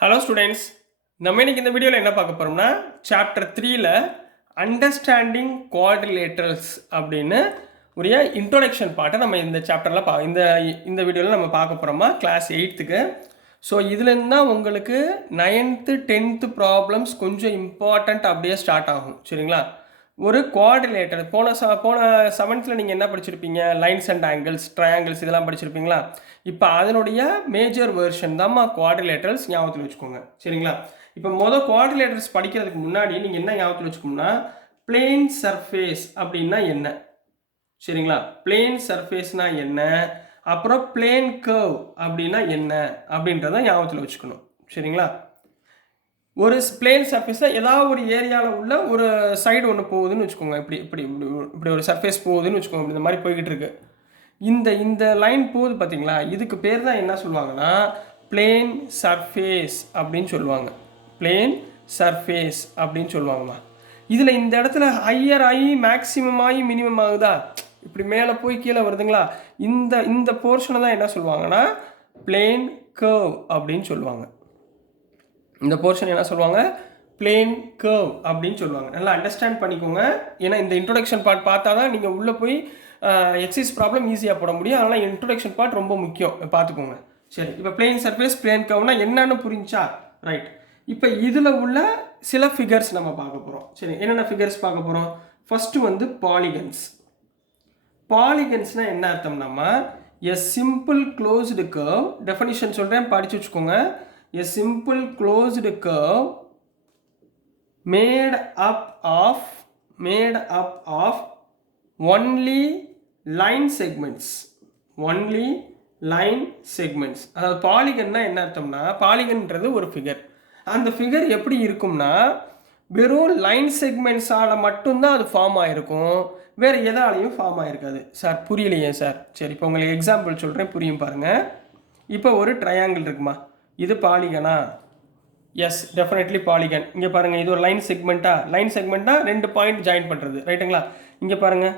Hello students, நம்ம இன்னைக்கு இந்த வீடியோவில் என்ன பார்க்க போகிறோம்னா சாப்டர் 3ல அண்டர்ஸ்டாண்டிங் குவாட்ரிலேட்டரல்ஸ் அப்படின்னு உரிய இன்ட்ரோடக்ஷன் பார்ட்டை நம்ம இந்த சாப்டரில் இந்த வீடியோவில் நம்ம பார்க்க போகிறோமா கிளாஸ் 8க்கு. ஸோ இதுலேருந்து தான் உங்களுக்கு 9th 10th ப்ராப்ளம்ஸ் கொஞ்சம் இம்பார்ட்டண்ட் அப்படியே ஸ்டார்ட் ஆகும். சரிங்களா? ஒரு குவாட்ரிலேட்டர் போன 7th நீங்கள் என்ன படிச்சிருப்பீங்க? லைன்ஸ் அண்ட் ஆங்கிள்ஸ், ட்ரையாங்கிள்ஸ் இதெல்லாம் படிச்சிருப்பீங்களா? இப்போ அதனுடைய மேஜர் வெர்ஷன் தான் குவாட்ரிலேட்டரல்ஸ். ஞாபகத்தில் வச்சுக்கோங்க. சரிங்களா? இப்போ குவாட்ரிலேட்டரல்ஸ் படிக்கிறதுக்கு முன்னாடி நீங்கள் என்ன ஞாபகத்தில் வச்சுக்கோங்கன்னா, பிளேன் சர்ஃபேஸ் அப்படின்னா என்ன? சரிங்களா? பிளேன் சர்ஃபேஸ்னா என்ன, அப்புறம் பிளேன் கர்வ் அப்படின்னா என்ன அப்படின்றத ஞாபகத்தில் வச்சுக்கணும். சரிங்களா? ஒரு பிளேன் சர்ஃபேஸில் ஏதாவது ஒரு ஏரியாவில் உள்ள ஒரு சைடு ஒன்று போகுதுன்னு வச்சுக்கோங்க. இப்படி இப்படி இப்படி ஒரு சர்ஃபேஸ் போகுதுன்னு வச்சுக்கோங்க. இந்த மாதிரி போய்கிட்டு இருக்கு. இந்த லைன் போகுது பார்த்தீங்களா? இதுக்கு பேர் தான் என்ன சொல்லுவாங்கன்னா பிளேன் சர்ஃபேஸ் அப்படின்னு சொல்லுவாங்க. பிளேன் சர்ஃபேஸ் அப்படின்னு சொல்லுவாங்கம்மா. இதில் இந்த இடத்துல ஹையர் ஆகி மேக்ஸிமம் ஆகி மினிமம் ஆகுதா? இப்படி மேலே போய் கீழே வருதுங்களா? இந்த போர்ஷனை தான் என்ன சொல்லுவாங்கன்னா பிளேன் கர்வ் அப்படின்னு சொல்லுவாங்க. இந்த போர்ஷன் என்ன சொல்லுவாங்க? பிளேன் கர்வ் அப்படின்னு சொல்லுவாங்க. நல்லா அண்டர்ஸ்டாண்ட் பண்ணிக்கோங்க. ஏன்னா இந்த இன்ட்ரோடக்ஷன் பார்ட் பார்த்தா தான் நீங்கள் உள்ளே போய் எக்ஸைஸ் ப்ராப்ளம் ஈஸியாக போட முடியும். அதனால் இன்ட்ரோடக்ஷன் பார்ட் ரொம்ப முக்கியம், பார்த்துக்கோங்க. சரி, இப்போ பிளேன் சர்ஃபேஸ் பிளேன் கர்வ்னா என்னன்னு புரிஞ்சா? ரைட். இப்போ இதில் உள்ள சில ஃபிகர்ஸ் நம்ம பார்க்க போகிறோம். சரி, என்னென்ன ஃபிகர்ஸ் பார்க்க போகிறோம்? ஃபஸ்ட்டு வந்து பாலிகன்ஸ். பாலிகன்ஸ்னால் என்ன அர்த்தம்னாமா, a simple closed curve. Definition சொல்கிறேன், படித்து வச்சுக்கோங்க. A simple closed curve made up of only line segments. Only line segments. அதாவது பாலிகன்னா என்ன அர்த்தம்னா, பாலிகன்றது ஒரு ஃபிகர். அந்த ஃபிகர் எப்படி இருக்கும்னா, வெறும் லைன் செக்மெண்ட்ஸால் மட்டும்தான் அது ஃபார்ம் ஆகிருக்கும். வேறு எதாலையும் ஃபார்ம் ஆகிருக்காது. சார் புரியலையே சார். சரி, இப்போ உங்களுக்கு எக்ஸாம்பிள் சொல்கிறேன், புரியும் பாருங்கள். இப்போ ஒரு ட்ரையாங்கிள் இருக்குமா? இது பாலிகனா? S, definitely polygon. இங்கே பாருங்கள், இது ஒரு லைன் செக்மெண்ட்டாக 2 பாயிண்ட் ஜாயின் பண்ணுறது. ரைட்டுங்களா? இங்கே பாருங்கள்,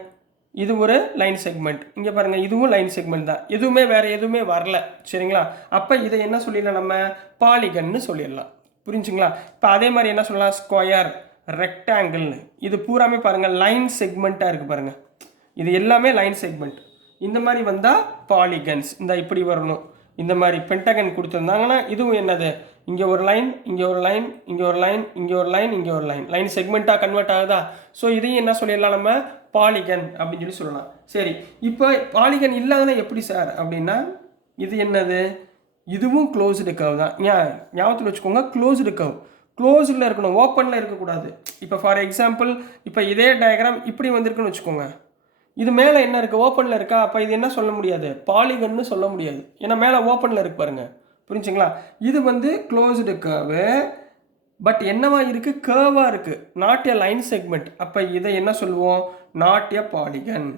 இது ஒரு லைன் செக்மெண்ட். இங்கே பாருங்கள், இதுவும் லைன் செக்மெண்ட் தான். வேறு எதுவுமே வரல. சரிங்களா? அப்போ இதை என்ன சொல்லிடலாம்? நம்ம பாலிகன்னு சொல்லிடலாம். புரிஞ்சுங்களா? இப்போ அதே மாதிரி என்ன சொல்லலாம்? ஸ்கொயர், ரெக்டாங்கிள்னு. இது பூராமே பாருங்கள் லைன் செக்மெண்ட்டாக இருக்குது பாருங்கள். இது எல்லாமே லைன் செக்மெண்ட். இந்த மாதிரி வந்தால் பாலிகன்ஸ். இந்த இப்படி வரணும். இந்த மாதிரி பென்டகன் கொடுத்துருந்தாங்கன்னா இதுவும் என்னது? இங்கே ஒரு லைன், இங்கே ஒரு லைன், இங்கே ஒரு லைன், இங்கே ஒரு லைன், இங்கே ஒரு லைன். லைன் செக்மெண்ட்டாக கன்வெர்ட் ஆகுதா? ஸோ இதையும் என்ன சொல்லிடலாம்? நம்ம பாலிகன் அப்படின்னு சொல்லலாம். சரி, இப்போ பாலிகன் இல்லாதனா எப்படி சார் அப்படின்னா, இது என்னது? இதுவும் க்ளோஸ்டு கர்வ் தான். ஏன் ஞாபகத்தில் வச்சுக்கோங்க, க்ளோஸ்டு கர்வ். க்ளோஸ்டில் இருக்கணும், ஓப்பனில் இருக்கக்கூடாது. இப்போ ஃபார் எக்ஸாம்பிள், இப்போ இதே டயக்ராம் இப்படி வந்திருக்குன்னு வச்சுக்கோங்க. இது மேலே என்ன இருக்குது? ஓப்பனில் இருக்கா? அப்போ இது என்ன சொல்ல முடியாது? பாலிகன்னு சொல்ல முடியாது. ஏன்னா மேலே ஓப்பனில் இருக்கு பாருங்கள். புரிஞ்சுங்களா? இது வந்து க்ளோஸ்டு கர்வு, பட் என்னவா இருக்குது? கர்வாக இருக்குது, நாட் எ லைன் செக்மெண்ட். அப்போ இதை என்ன சொல்லுவோம்? Not a polygon.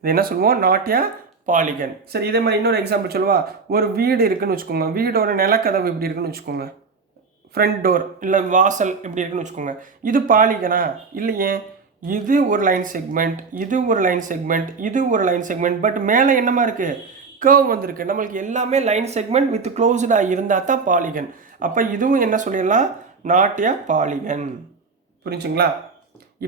இது என்ன சொல்லுவோம்? Not a polygon. சரி, இதே மாதிரி இன்னொரு எக்ஸாம்பிள் சொல்லுவா. ஒரு வீடு இருக்குன்னு வச்சுக்கோங்க. வீடோட நிலக்கதவு இப்படி இருக்குன்னு வச்சுக்கோங்க. ஃப்ரண்ட் டோர் இல்லை வாசல் இப்படி இருக்குன்னு வச்சுக்கோங்க. இது பாலிகனா? இல்லையே. இது ஒரு லைன் செக்மெண்ட், இது ஒரு லைன் செக்மெண்ட், இது ஒரு லைன் செக்மெண்ட். பட் மேலே என்னமா இருக்குது? கர்வ் வந்திருக்கு. நம்மளுக்கு எல்லாமே லைன் செக்மெண்ட் வித் க்ளோஸ்டாக இருந்தால் தான் பாலிகன். அப்போ இதுவும் என்ன சொல்லிடலாம்? Not a polygon. புரிஞ்சுங்களா?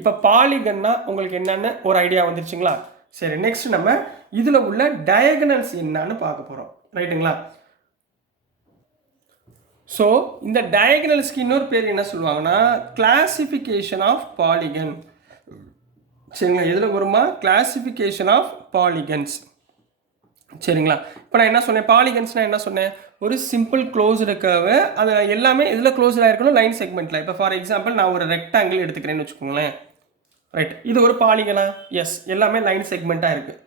இப்போ பாலிகன்னா உங்களுக்கு என்னன்னு ஒரு ஐடியா வந்துருச்சுங்களா? சரி, நெக்ஸ்ட் நம்ம இதில் உள்ள டயகனல்ஸ் என்னன்னு பார்க்க போகிறோம். ரைட்டுங்களா? ஸோ இந்த டயகனல்ஸ்க்கு இன்னொரு பேர் என்ன சொல்லுவாங்கன்னா கிளாசிஃபிகேஷன் ஆஃப் பாலிகன். சரிங்களா? எதில் வருமா? Classification of polygons. சரிங்களா? இப்போ நான் என்ன சொன்னேன்? பாலிகன்ஸ்னால் என்ன சொன்னேன்? ஒரு சிம்பிள் க்ளோஸ்டு கர்வு. அது எல்லாமே இதில் க்ளோஸ்டாக இருக்கணும், லைன் செக்மெண்ட்டில். இப்போ ஃபார் எக்ஸாம்பிள் நான் ஒரு ரெக்டாங்கிள் எடுத்துக்கிறேன்னு வச்சுக்கோங்களேன். ரைட், இது ஒரு பாலிகனா? எஸ், எல்லாமே லைன் செக்மெண்ட்டாக இருக்குது.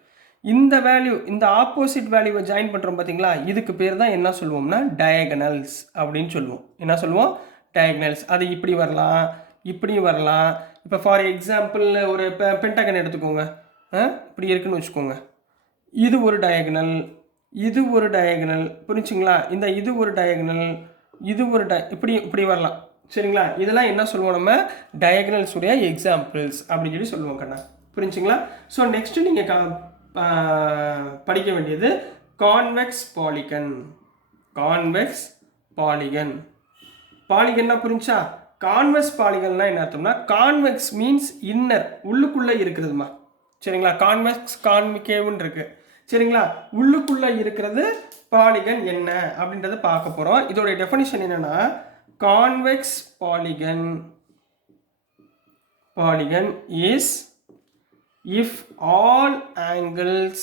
இந்த வேல்யூ, இந்த ஆப்போசிட் வேல்யூவை ஜாயின் பண்ணுறோம் பார்த்தீங்களா? இதுக்கு பேர் தான் என்ன சொல்லுவோம்னா டயகனல்ஸ் அப்படின்னு சொல்லுவோம். என்ன சொல்லுவோம்? டயகனல்ஸ். அது இப்படி வரலாம், இப்படியும் வரலாம். இப்போ ஃபார் எக்ஸாம்பிள் ஒரு பென்டகன் எடுத்துக்கோங்க. இப்படி இருக்குன்னு வச்சுக்கோங்க. இது ஒரு டயகனல், இது ஒரு டயகனல். புரிஞ்சுங்களா? இது ஒரு டயகனல், இது ஒரு இப்படி வரலாம். சரிங்களா? இதெல்லாம் என்ன சொல்லுவோம்? நம்ம டயகனல்ஸ் உடைய எக்ஸாம்பிள்ஸ் அப்படின்னு சொல்லி சொல்லுவோம் கண்ணா. புரிஞ்சுங்களா? ஸோ நெக்ஸ்ட்டு நீங்கள் படிக்க வேண்டியது கான்வெக்ஸ் பாலிகன். Convex polygon. பாலிகன்னா புரிஞ்சா? கான்வெக்ஸ் பாலிகன்னா என்ன அர்த்தம்னா, கான்வெக்ஸ் மீன்ஸ் இன்னர், உள்ளுக்குள்ளே இருக்கிறதுமா. சரிங்களா? கான்வெக்ஸ் கான்கேவ்னு இருக்கு. சரிங்களா? உள்ளுக்குள்ளே இருக்கிறது பாலிகன் என்ன அப்படின்றத பார்க்க போகிறோம். இதோடைய டெஃபினிஷன் என்னன்னா, convex polygon is if all angles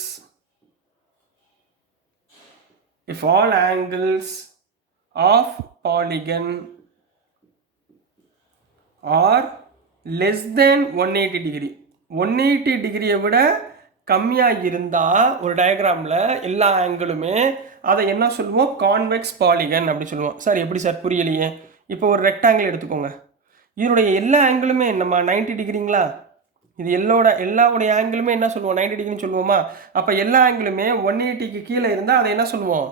of polygon are less than 180 degree. 180 டிகிரியை விட கம்மியாக இருந்தால் ஒரு டயக்ராமில் எல்லா ஆங்கிளுமே அதை என்ன சொல்லுவோம்? கான்வெக்ஸ் பாலிகன் அப்படி சொல்லுவோம். சார் எப்படி சார் புரியலையே? இப்போ ஒரு ரெக்டாங்கிள் எடுத்துக்கோங்க. இதனுடைய எல்லா ஆங்கிளுமே என்னம்மா 90 டிகிரிங்களா? இது எல்லாவுடைய ஆங்கிளுமே என்ன சொல்லுவோம்? 90 டிகிரின்னு சொல்லுவோமா? அப்போ எல்லா ஆங்கிளுமே 180க்கு கீழே இருந்தால் அதை என்ன சொல்லுவோம்?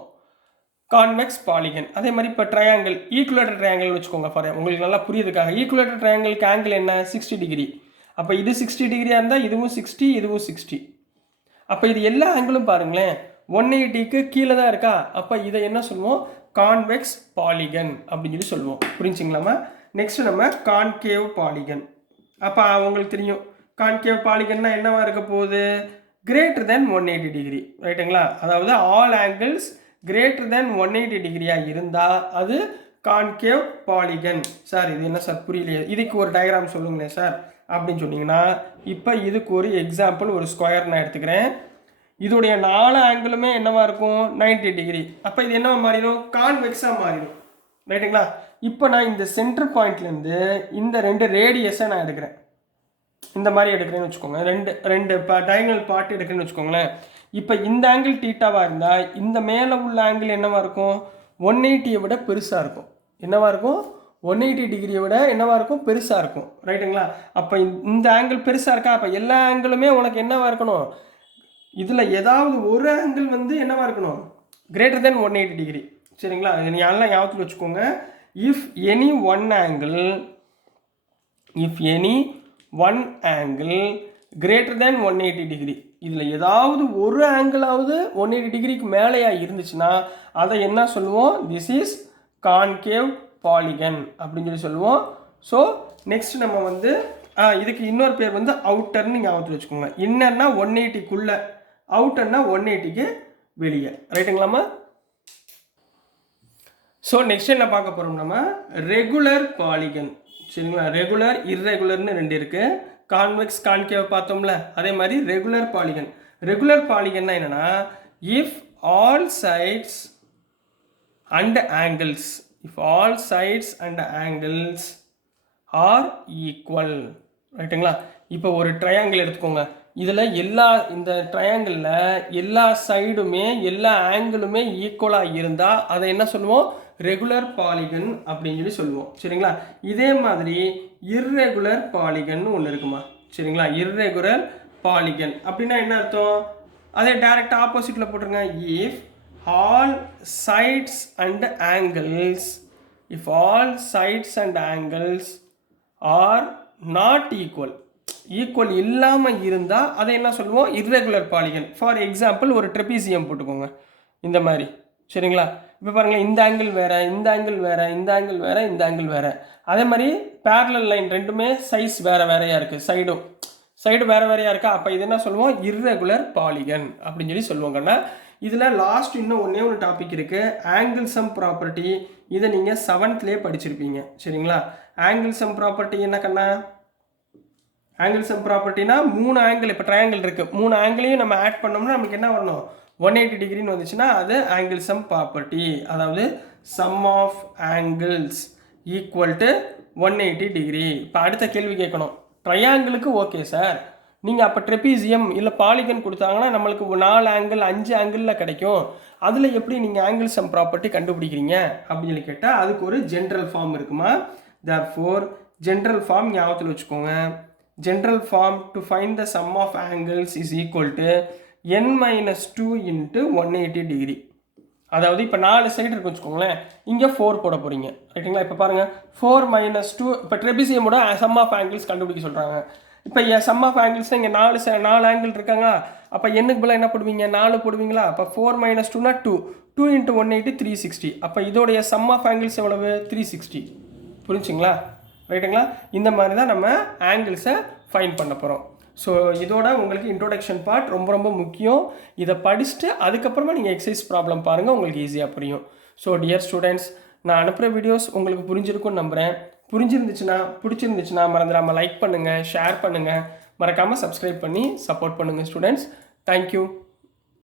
Convex polygon. அதே மாதிரி இப்போ ட்ரையாங்கிள், ஈக்குவலேட்டர் ட்ரையாங்கிள் வச்சுக்கோங்க. ஃபார் உங்களுக்கு நல்லா புரியுதுக்காக, ஈக்குவலேட்டர் ட்ரையாங்கிளுக்கு ஆங்கிள் என்ன? 60 டிகிரி. அப்போ இது 60 டிகிரியாக இருந்தால் இதுவும் 60, இதுவும் 60. அப்போ இது எல்லா ஆங்கிளும் பாருங்களேன் 180க்கு கீழே தான் இருக்கா? அப்போ இதை என்ன சொல்லுவோம்? கான்வெக்ஸ் பாலிகன் அப்படின்னு சொல்லி சொல்லுவோம். புரிஞ்சுங்களாமா? நெக்ஸ்ட் நம்ம கான்கேவ் பாலிகன். அப்போ உங்களுக்கு தெரியும் கான்கேவ் பாலிகன்னா என்னவா இருக்க போகுது? Greater than 180 degree. ரைட்டுங்களா? அதாவது ஆல் ஆங்கிள்ஸ் கிரேட்டர் தென் 180 டிகிரியாக இருந்தால் அது கான்கேவ் பாலிகன். சார் இது என்ன சார் புரியலையே, இதுக்கு ஒரு டயக்ராம் சொல்லுங்களேன் சார் அப்படின்னு சொன்னீங்கன்னா, இப்போ இதுக்கு ஒரு எக்ஸாம்பிள், ஒரு ஸ்கொயர் நான் எடுத்துக்கிறேன். இதோடைய 4 ஆங்கிளுமே என்னவா இருக்கும்? 90 டிகிரி. அப்போ இது என்னவா மாறிடும்? கான்வெக்ஸாக மாறிடும். ரைட்டுங்களா? இப்போ நான் இந்த சென்டர் பாயிண்ட்லேருந்து இந்த 2 ரேடியஸை நான் எடுக்கிறேன். இந்த மாதிரி எடுக்கிறேன்னு வச்சுக்கோங்க. ரெண்டு டயகனல் பார்ட் எடுக்கிறேன்னு வச்சுக்கோங்களேன். இப்போ இந்த ஆங்கிள் தீட்டாவாக இருந்தால் இந்த மேலே உள்ள ஆங்கிள் என்னவாக இருக்கும்? 180யை விட பெருசாக இருக்கும். என்னவாக இருக்கும்? 180 டிகிரியை விட என்னவாக இருக்கும்? பெருசாக இருக்கும். ரைட்டுங்களா? அப்போ இந்த ஆங்கிள் பெருசாக இருக்கா? அப்போ எல்லா ஆங்கிளுமே உனக்கு என்னவாக இருக்கணும்? இதில் ஏதாவது ஒரு ஆங்கிள் வந்து என்னவாக இருக்கணும்? Greater than 180 degree. சரிங்களா? இது நல்லா ஞாபகத்தில் வச்சுக்கோங்க. If any one angle greater than 180 degree, இதில் ஏதாவது ஒரு ஆங்கிளாவது 180 டிகிரிக்கு மேலேயா இருந்துச்சுன்னா அதை என்ன சொல்லுவோம்? திஸ் இஸ் கான்கேவ் பாலிகன் அப்படின்னு சொல்லி சொல்லுவோம். ஸோ நெக்ஸ்ட் நம்ம வந்து இதுக்கு இன்னொரு பேர் வந்து அவுட்டர்னு ஞாபகத்தில் வச்சுக்கோங்க. இன்னர்னா 180க்குள்ளே, அவுட்டர்னா 180க்கு வெளியே. ரைட்டுங்களாமா? ஸோ நெக்ஸ்ட் என்ன பார்க்க போகிறோம்? நம்ம ரெகுலர் பாலிகன். சரிங்களா? ரெகுலர் இர்ரெகுலர்னு 2 இருக்குது. கான்வெக்ஸ் கான்கேவ் பார்த்தோம்ல, அதே மாதிரி ரெகுலர் பாலிகன். ரெகுலர் பாலிகன்னா என்னென்னா, if all sides and angles are equal. ரைட்டுங்களா? இப்போ ஒரு ட்ரையாங்கிள் எடுத்துக்கோங்க. இதில் இந்த ட்ரையாங்கிளில் எல்லா சைடுமே எல்லா ஆங்கிளுமே ஈக்குவலாக இருந்தால் அதை என்ன சொல்லுவோம்? ரெகுலர் பாலிகன் அப்படின்னு சொல்லி சொல்லுவோம். சரிங்களா? இதே மாதிரி இர்ரெகுலர் பாலிகன் ஒன்று இருக்குமா? சரிங்களா? இர்ரெகுலர் பாலிகன் அப்படின்னா என்ன அர்த்தம்? அதே டைரக்ட் ஆப்போசிட்டில் போட்டுருங்க. If all sides and angles are not equal இல்லாமல் இருந்தால் அதை என்ன சொல்லுவோம்? Irregular polygon. ஃபார் எக்ஸாம்பிள் ஒரு ட்ரெபீசியம் போட்டுக்கோங்க இந்த மாதிரி. சரிங்களா? இப்போ பாருங்களேன், இந்த ஆங்கிள் வேறு, இந்த ஆங்கிள் வேறு, இந்த ஆங்கிள் வேறு, இந்த ஆங்கிள் வேறு. அதே மாதிரி பேரலல் லைன் ரெண்டுமே சைஸ் வேறு வேறையாக இருக்குது, சைடு வேறு வேறையாக இருக்கா? அப்போ இது என்ன சொல்லுவோம்? இர்ரெகுலர் பாலிகன் அப்படின்னு சொல்லி சொல்லுவாங்கன்னா, இதில் லாஸ்ட் இன்னும் ஒன்று டாபிக் இருக்குது, ஆங்கிள் சம் ப்ராப்பர்ட்டி. இதை நீங்கள் 7th படிச்சிருப்பீங்க. சரிங்களா? ஆங்கிள் சம் ப்ராப்பர்ட்டி என்ன கண்ணா? ஆங்கிள் சம் ப்ராப்பர்ட்டினா 3 ஆங்கிள், இப்போ ட்ரையாங்கிள் இருக்குது, 3 ஆங்கிளையும் நம்ம ஆட் பண்ணோம்னா நமக்கு என்ன வரணும்? 180 டிகிரின்னு வந்துச்சுன்னா அது ஆங்கிள் சம் ப்ராப்பர்ட்டி. அதாவது sum of angles equal to 180 degree. இப்போ அடுத்த கேள்வி கேட்கணும், ட்ரையாங்கிளுக்கு ஓகே சார், நீங்கள் அப்போ ட்ரெபீசியம் இல்லை பாலிகன் கொடுத்தாங்கன்னா நம்மளுக்கு 4 ஆங்கிள் 5 ஆங்கிளில் கிடைக்கும், அதில் எப்படி நீங்கள் ஆங்கிள் சம் ப்ராப்பர்ட்டி கண்டுபிடிக்கிறீங்க அப்படின்னு சொல்லி கேட்டால் அதுக்கு ஒரு ஜென்ரல் ஃபார்ம் இருக்குமா? தேர்ஃபோர் ஜென்ரல் ஃபார்ம் ஞாபகத்தில் வச்சுக்கோங்க. General form to find the sum of angles is equal to n-2 × 180 degree. அதாவது இப்போ 4 சைடு இருக்கு வச்சுக்கோங்களேன், இங்கே 4 போட போகிறீங்க. ரைட்டுங்களா? இப்போ பாருங்கள் 4 - 2, இப்போ ட்ரெபீசியமோட சம் ஆஃப் ஆங்கிள்ஸ் கண்டுபிடிக்க சொல்கிறாங்க. இப்போ சம் ஆஃப் ஆங்கிள்ஸ்னால் இங்கே 4 ஆங்கிள் இருக்காங்க. அப்போ எண்ணுக்கு பதிலாக என்ன போடுவீங்க 4 போடுவீங்களா அப்போ 4 - 2னா 2 2 × 180 360 அப்போ இதோடைய சம் ஆஃப் ஆங்கிள்ஸ் எவ்வளவு 360 புரிஞ்சுங்களா ரைட்டுங்களா இந்த மாதிரி தான் நம்ம ஆங்கிள்ஸை ஃபைண்ட் பண்ண போகிறோம் ஸோ இதோட உங்களுக்கு இன்ட்ரோடக்ஷன் பார்ட் ரொம்ப ரொம்ப முக்கியம் இதை படிச்சுட்டு அதுக்கப்புறமா நீங்கள் எக்ஸசைஸ் ப்ராப்ளம் பாருங்கள் உங்களுக்கு ஈஸியாக புரியும் ஸோ டியர் ஸ்டூடெண்ட்ஸ் நான் அனுப்புகிற வீடியோஸ் உங்களுக்கு புரிஞ்சிருக்கும்னு நம்புகிறேன் பிடிச்சிருந்துச்சுன்னா மறந்துடாமல் லைக் பண்ணுங்கள் ஷேர் பண்ணுங்கள் மறக்காமல் சப்ஸ்கிரைப் பண்ணி சப்போர்ட் பண்ணுங்கள் ஸ்டூடெண்ட்ஸ் தேங்க்யூ